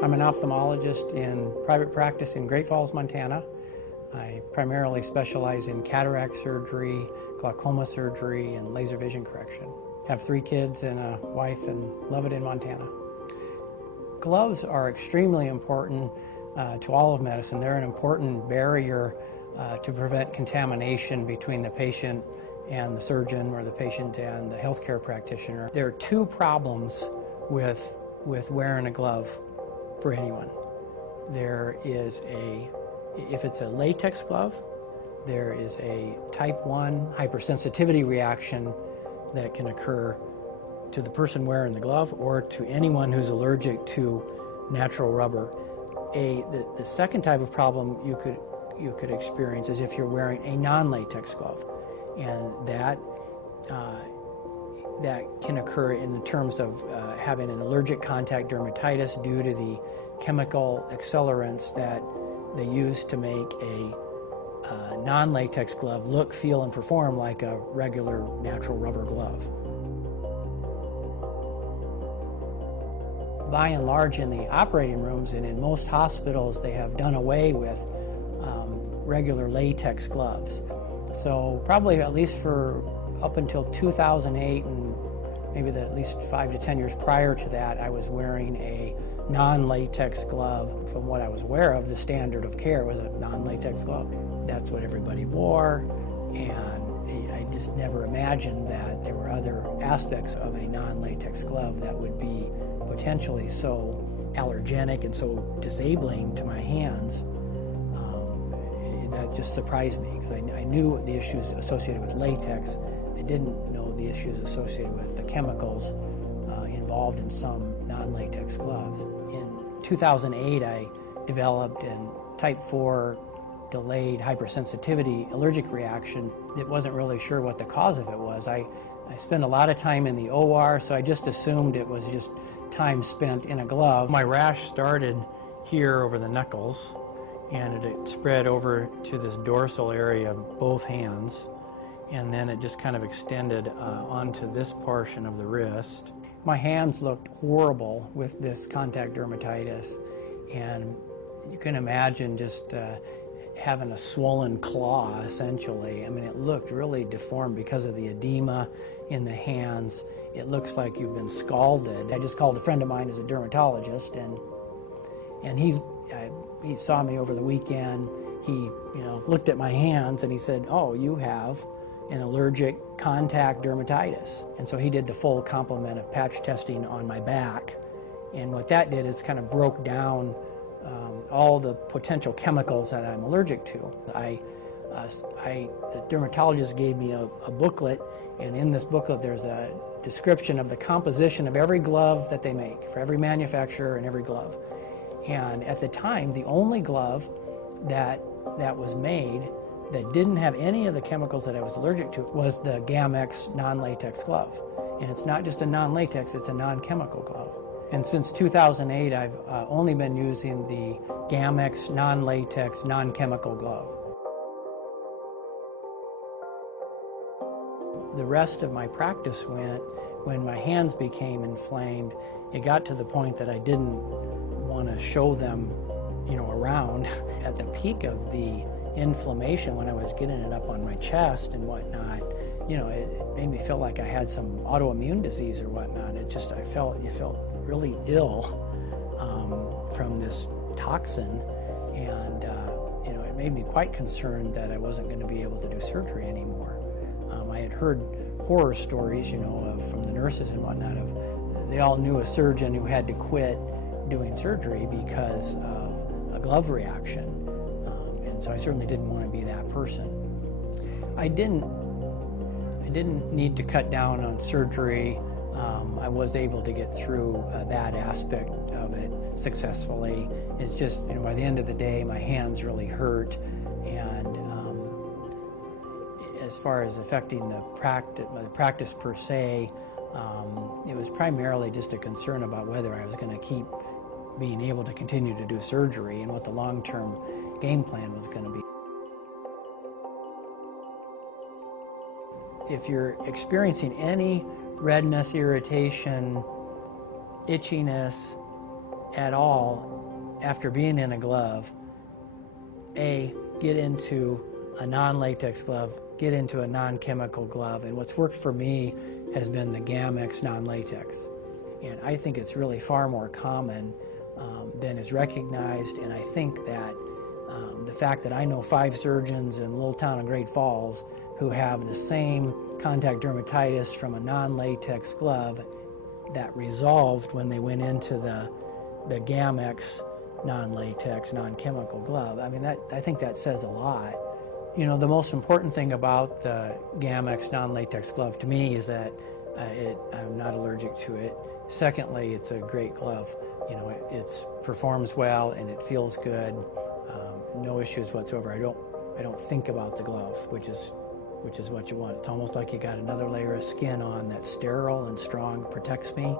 I'm an ophthalmologist in private practice in Great Falls, Montana. I primarily specialize in cataract surgery, glaucoma surgery, and laser vision correction. I have 3 kids and a wife and love it in Montana. Gloves are extremely important to all of medicine. They're an important barrier to prevent contamination between the patient and the surgeon, or the patient and the healthcare practitioner. There are 2 problems with wearing a glove for anyone. There is if it's a latex glove, there is a type 1 hypersensitivity reaction that can occur to the person wearing the glove or to anyone who's allergic to natural rubber. The second type of problem you could experience is if you're wearing a non-latex glove, and that can occur in terms of having an allergic contact dermatitis due to the chemical accelerants that they use to make a non-latex glove look, feel, and perform like a regular natural rubber glove. By and large, in the operating rooms and in most hospitals, they have done away with regular latex gloves. So probably at least for up until 2008 and maybe at least 5 to 10 years prior to that, I was wearing a non-latex glove. From what I was aware of, the standard of care was a non-latex glove. That's what everybody wore, and I just never imagined that there were other aspects of a non-latex glove that would be potentially so allergenic and so disabling to my hands. That just surprised me, because I knew the issues associated with latex. I didn't know the issues associated with the chemicals involved in some non-latex gloves. In 2008, I developed a type 4 delayed hypersensitivity allergic reaction. It wasn't really sure what the cause of it was. I spent a lot of time in the OR, so I just assumed it was just time spent in a glove. My rash started here over the knuckles, and it spread over to this dorsal area of both hands, and then it just kind of extended onto this portion of the wrist. My hands looked horrible with this contact dermatitis, and you can imagine just having a swollen claw, essentially. I mean, it looked really deformed because of the edema in the hands. It looks like you've been scalded. I just called a friend of mine who's a dermatologist, and he saw me over the weekend. He looked at my hands and he said, "Oh, you have an allergic contact dermatitis." And so he did the full complement of patch testing on my back, and what that did is kind of broke down all the potential chemicals that I'm allergic to. The dermatologist gave me a booklet, and in this booklet there's a description of the composition of every glove that they make, for every manufacturer and every glove. And at the time, the only glove that was made that didn't have any of the chemicals that I was allergic to was the Gamex non-latex glove. And it's not just a non-latex, it's a non-chemical glove. And since 2008, I've only been using the Gamex non-latex, non-chemical glove. The rest of my practice went when my hands became inflamed. It got to the point that I didn't want to show them, around. At the peak of the inflammation, when I was getting it up on my chest and whatnot, it made me feel like I had some autoimmune disease or whatnot. You felt really ill from this toxin, and it made me quite concerned that I wasn't going to be able to do surgery anymore. I had heard horror stories, from the nurses and whatnot, they all knew a surgeon who had to quit doing surgery because of a glove reaction, and so I certainly didn't want to be that person. I didn't need to cut down on surgery. I was able to get through that aspect of it successfully. It's just, by the end of the day, my hands really hurt, and as far as affecting the practice per se, it was primarily just a concern about whether I was going to keep being able to continue to do surgery and what the long-term game plan was going to be. If you're experiencing any redness, irritation, itchiness at all, after being in a glove, get into a non-latex glove, get into a non-chemical glove. And what's worked for me has been the Gamex non-latex. And I think it's really far more common than is recognized. And I think that the fact that I know 5 surgeons in a little town of Great Falls who have the same contact dermatitis from a non-latex glove that resolved when they went into the Gamex non-latex, non-chemical glove. I mean, I think that says a lot. You know, the most important thing about the Gamex non-latex glove to me is that I'm not allergic to it. Secondly, it's a great glove. You know, it performs well and it feels good. No issues whatsoever. I don't think about the glove, which is what you want. It's almost like you got another layer of skin on that's sterile and strong, protects me.